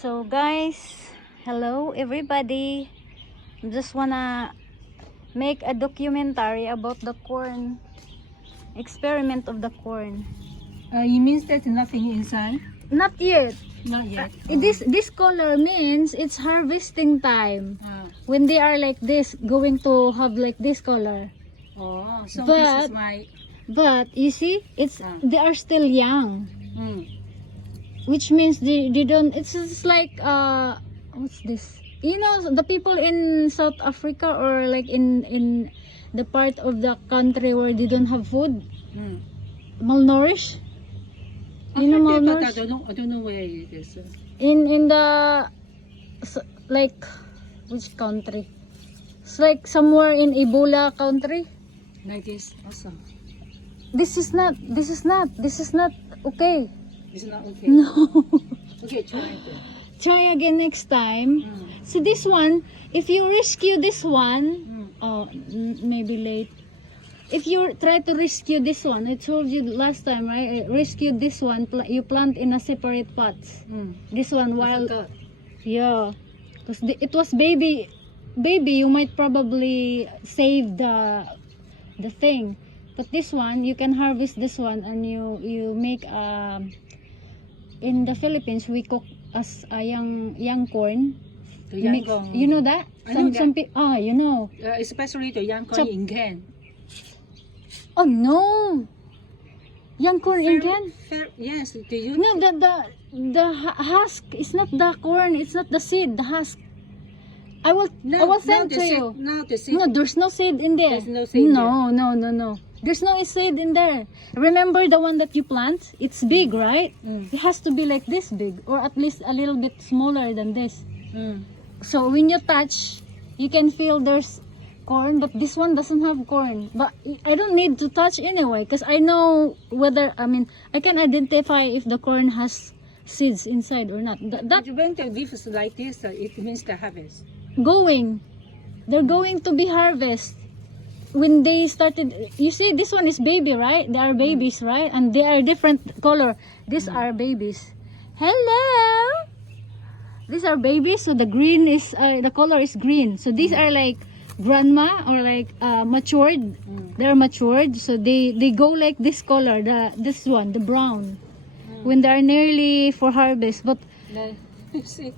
So guys, hello everybody. Just wanna make a documentary about the corn experiment of the corn. It means there's nothing inside? Not yet. Not yet. This color means it's harvesting time. Ah. When they are like this, going to have like this color. Oh, so But- this is my... But you see, it's Ah. they are still young, which means they don't. It's just like what's this? You know, the people in South Africa or like in the part of the country where they don't have food, malnourished. You know, But I malnourished don't know where it is. in the like which country? It's like somewhere in Ebola country. Like this also. This is not okay. This is not okay. No. Okay, try it. Try again next time. So this one, if you rescue this one, maybe late. If you try to rescue this one, I told you last time, right? I rescued this one. You plant in a separate pots. This one, while yeah, because it was baby. You might probably save the thing. But this one, you can harvest this one and you make in the Philippines we cook as a young corn. You know that? I know that. Some people, you know. Especially the young corn in can. Oh no. Young corn in can? Yes, do you? No, the husk is not the corn, it's not the seed, the husk. I will send to you. Now the seed. No, there's no seed in there. There's no seed No. There's no seed in there. Remember the one that you plant? It's big, right? It has to be like this big, or at least a little bit smaller than this. So when you touch, you can feel there's corn, but this one doesn't have corn. But I don't need to touch anyway, because I know whether, I can identify if the corn has seeds inside or not. But when the leaf is like this, it means the harvest. They're going to be harvested when they started. You see, this one is baby, right? They are babies, right? And they are different color. These are babies. Hello, these are babies. So the green is the color is green. So these are like grandma or like matured. They're matured, so they go like this color, this one, the brown, when they are nearly for harvest. But You see,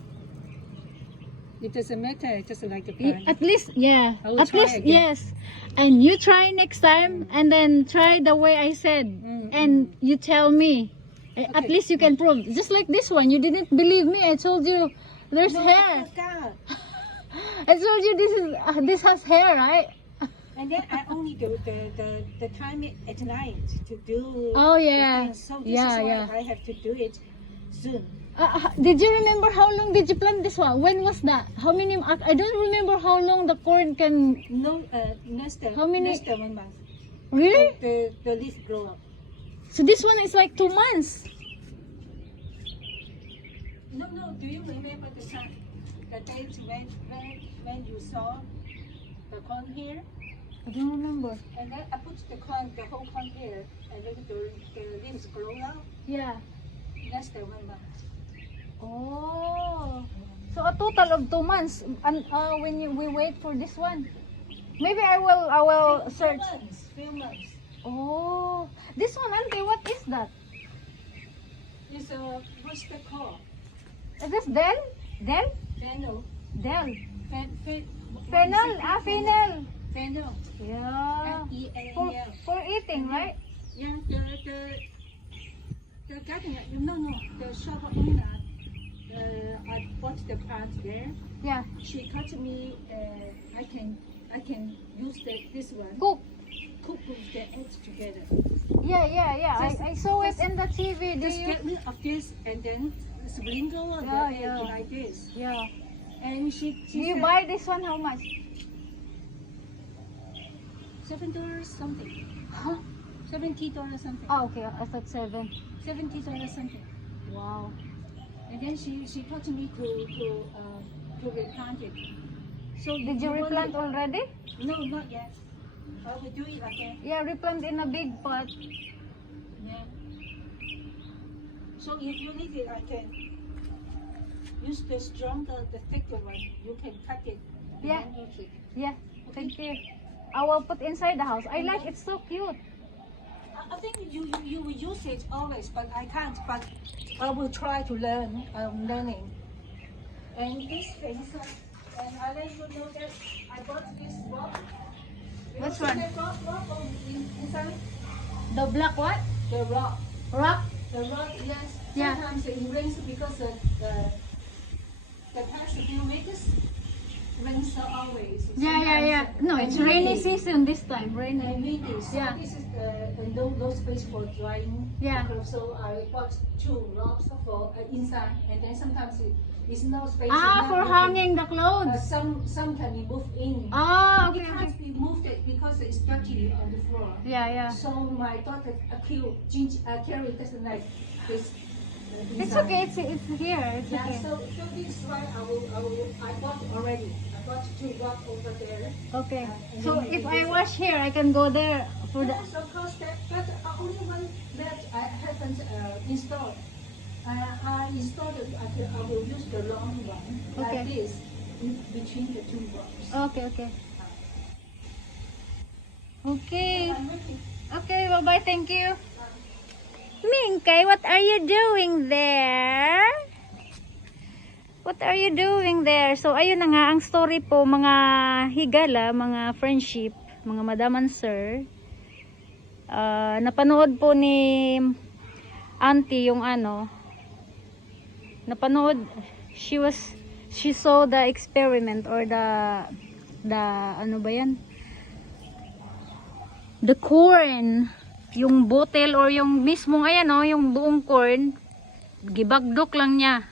it doesn't matter, just like the plant. at least, yeah, I will at try least, again. yes. And you try next time, and then try the way I said, and you tell me. At least you can prove. Just like this one, you didn't believe me. I told you there's hair. I forgot. I told you this has hair, right? And then I only do the time at night to do. Oh the yeah, thing. So this yeah, is why yeah. I have to do it soon. Did you remember how long did you plant this one? When was that? How many? I don't remember how long the corn can. No, next How many- next 1 month. Really? The leaf grow up. So this one is like 2 months. No. Do you remember the time, the date when you saw the corn here? I don't remember. And then I put the whole corn here, and then the leaves grow out. Yeah. Next 1 month. Oh. So a total of 2 months. And we wait for this one. Maybe I will search. Few months. Oh, this one, Auntie, what is that? It's what's the called? Is this Del? Fennel. Del. Fennel. Fennel. Fennel. Yeah. F-E-N-N-E-L. For eating, right? Yeah, the gardener, no, the shop owner, I bought the plant there. Yeah. She taught me I can use this one. Cook with the eggs together. Yeah. Just- I saw it in the TV. Do Just you? get rid of this and then sprinkle the Yeah, egg yeah. like this. Yeah. And she Do you said buy this one? How much? $7 something. Huh? $70 something. Oh, okay. I thought 7. $70 something. Wow. And then she taught me to replant it. So Did you want replant it- already? No, not yet. I will do it again. Yeah, replant in a big pot. Yeah. So if you need it, I can. use the stronger, the thicker one. You can cut it. And Yeah. then use it. Yeah, thank you. I will put inside the house. I like it's so cute. I think you will use it always, but I can't. But I will try to learn. I'm learning. And this things, and I let you know that I bought this rock. You Which see one? that rock on inside? The black what? The rock. Rock? The rock, yes. Yeah. Sometimes it rains because the past few weeks rains always. Yeah. No, it's And rainy windy. season this time. And Rainy. windy. So Yeah. this is no space for drying. Yeah. So I bought 2 rocks for inside, and then sometimes it's no space. Ah, enough. for You can- hanging the clothes. some can be moved in. Oh, It okay. can't be moved because it's dirty on the floor. Yeah. So my daughter carry this like this. It's inside. okay. It's here. It's Yeah, okay. so this is why I bought already. I bought 2 rocks over there. Okay. So if I wash here, I can go there for the. Yes, of course, but only one that I haven't installed. I installed it. I will use the long one Okay. like this in between the 2 rocks. Okay. Okay. I'm ready. Okay, bye-bye. Thank you. Minkay, what are you doing there? What are you doing there? So, ayun na nga, ang story po, mga higala, mga friendship, mga madam and sir. Napanood po ni auntie yung napanood, she saw the experiment or the ano ba yan? The corn, yung bottle or yung mismong yung buong corn, gibagdok lang niya.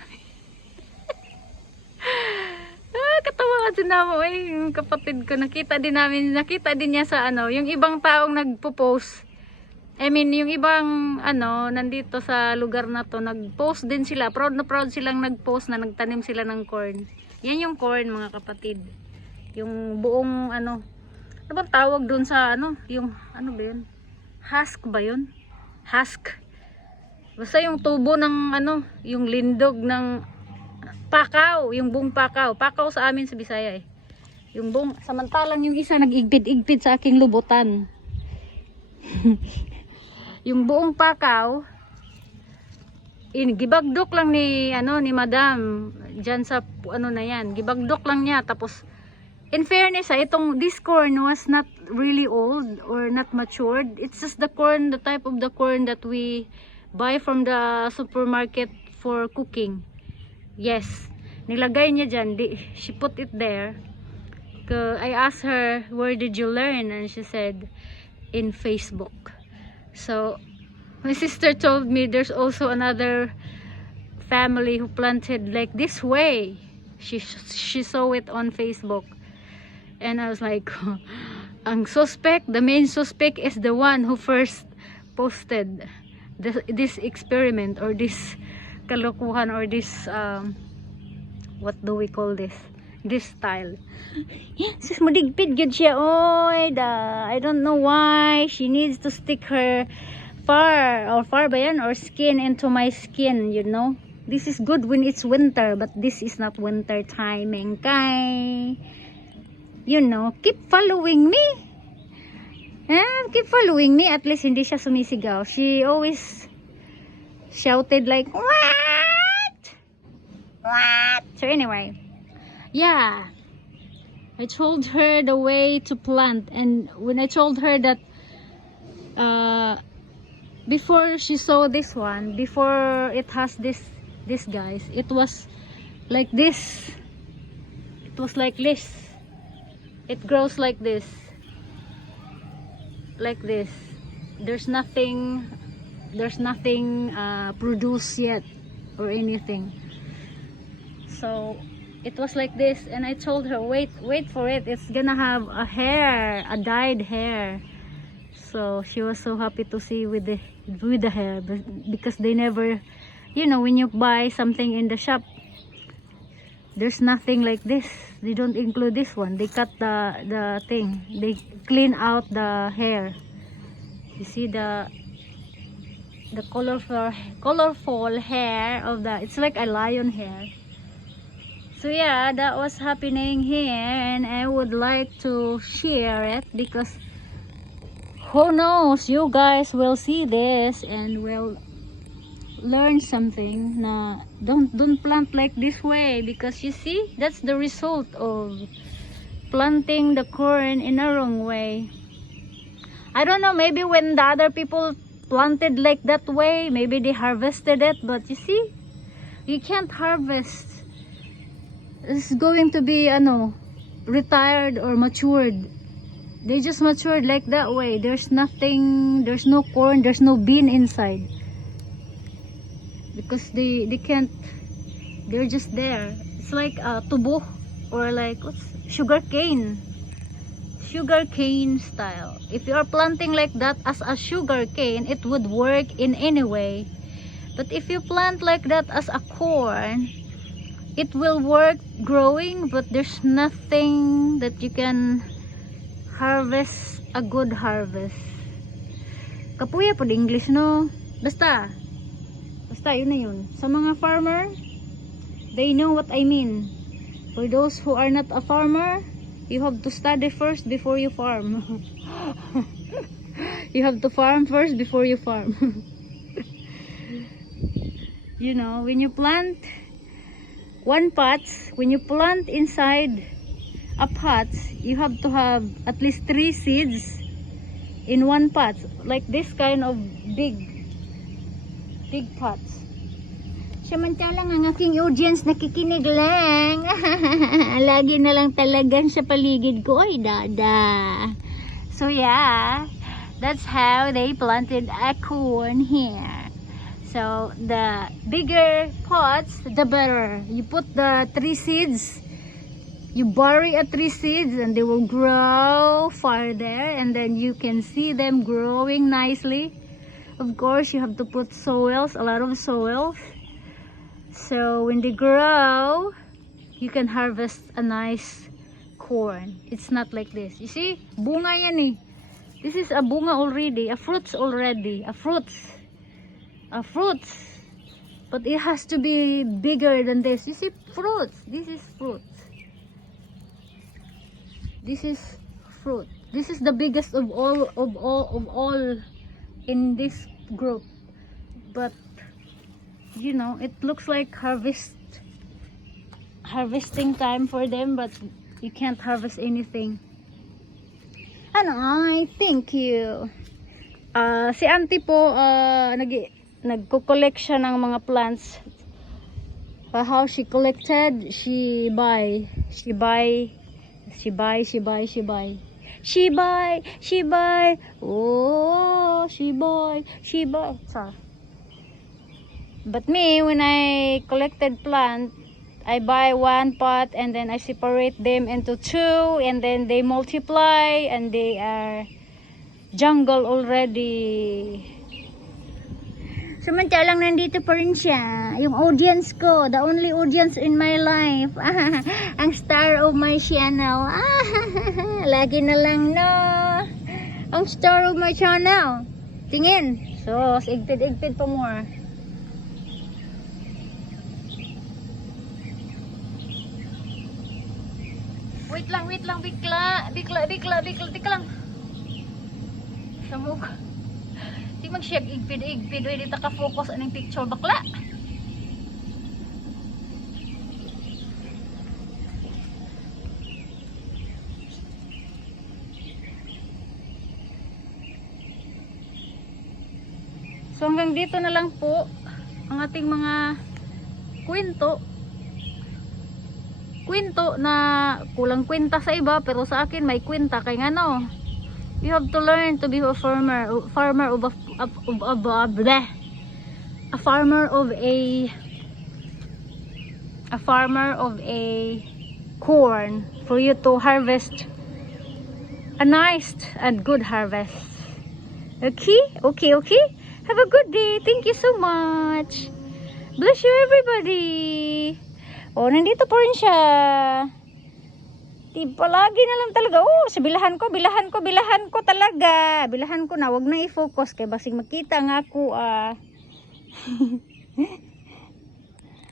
Katawa kasi na mo yung kapatid ko, nakita din niya sa yung ibang taong nagpo-post. I mean, yung ibang nandito sa lugar na to, nag-post din sila. Proud na proud silang nag-post na nagtanim sila ng corn. Yan yung corn, mga kapatid. Yung buong ano bang tawag dun sa yung ba yun? Husk ba yun? Husk. Basta yung tubo ng yung lindog ng pakaw, yung buong pakaw. Pakaw sa amin sa Bisaya eh. Yung buong, samantalang yung isa nag-igpit-igpit sa aking lubutan. Yung buong pakaw, gibagdok lang ni madam diyan sa na yan. Gibagdok lang niya, tapos in fairness, this corn was not really old or not matured. It's just the type of the corn that we buy from the supermarket for cooking. Yes, nilagay niya dyan. She put it there. I asked her, where did you learn? And she said, in Facebook. So, my sister told me there's also another family who planted like this way. She saw it on Facebook. And I was like, the main suspect is the one who first posted this experiment or this kalokohan or this, what do we call this? This style. Sis, madigpid good siya. I don't know why she needs to stick her far ba yan? Or skin into my skin, you know? This is good when it's winter, but this is not winter timing. You know, keep following me. Keep following me. At least hindi siya sumisigaw. She always shouted like, what? So anyway, yeah. I told her the way to plant. And when I told her that before she saw this one, before it has this guys, it was like this. It was like this. It grows like this. Like this. There's nothing produced yet or anything. So it was like this, and I told her, wait for it. It's gonna have a dyed hair. So she was so happy to see with the hair, because they never, when you buy something in the shop, there's nothing like this. They don't include this one. They cut the thing. They clean out the hair. You see the colorful hair of it's like a lion hair. So yeah, that was happening here, and I would like to share it because who knows, you guys will see this and will learn something. Na don't plant like this way, because you see, that's the result of planting the corn in a wrong way. I don't know, maybe when the other people planted like that way, maybe they harvested it, but you see, you can't harvest. It's going to be retired or matured. They just matured like that way. There's nothing, there's no corn, there's no bean inside, because they can't, they're just there. It's like tubo, or like what's sugar cane style. If you are planting like that as a sugar cane, it would work in any way. But if you plant like that as a corn, it will work growing, but there's nothing that you can harvest a good harvest. Kapuya po English, no? Basta yun na yun. Sa mga farmer, they know what I mean. For those who are not a farmer, you have to study first before you farm. You have to farm first before you farm. You know, when you plant one pot, when you plant inside a pot, you have to have at least 3 seeds in one pot, like this kind of big pots. Samantalang ang aking audience nakikinig lang. Lagi na lang talagang sa paligid ko, ay dada. So yeah, that's how they planted a corn here. So the bigger pots, the better. You put the 3 seeds, you bury 3 seeds, and they will grow farther, and then you can see them growing nicely. Of course, you have to put soils, a lot of soils. So when they grow, you can harvest a nice corn. It's not like this. You see, bunga yan eh. This is a bunga already, a fruits already, a fruits. But it has to be bigger than this. You see, fruits. This is fruits. This is fruit. This is the biggest of all in this group. But you know, it looks like harvesting time for them, but you can't harvest anything. Thank you. Si auntie po nagko-collect siya ng mga plants. How she collected, she buy. Oh, she buy. Sorry. But me, when I collected plant, I buy 1 pot and then I separate them into 2, and then they multiply and they are jungle already. Samantalang nandito pa rin siya, yung audience ko, the only audience in my life, ang star of my channel. Lagi na lang, no? Ang star of my channel. Tingin. So, igpid pa more. Wait lang, bigla lang. Samog. Di mag-share igpid, hindi taka-focus anong picture bakla. So hanggang dito na lang po ang ating mga kwento na kulang kwenta sa iba, pero sa akin may kwenta. Kaya nga no, you have to learn to be a farmer of a corn, for you to harvest a nice and good harvest. Okay. Have a good day. Thank you so much. Bless you, everybody. Oh, nandito po rin siya. Palagi na lang talaga. Oh, sa bilahan ko talaga. Bilahan ko na, wag na i-focus kay basig makita nga ako.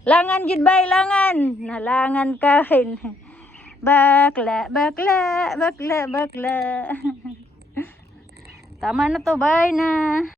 Langan gid bay, langan. Nalangan kain. Bakla, bakla, bakla, bakla. Tama na to, bay na.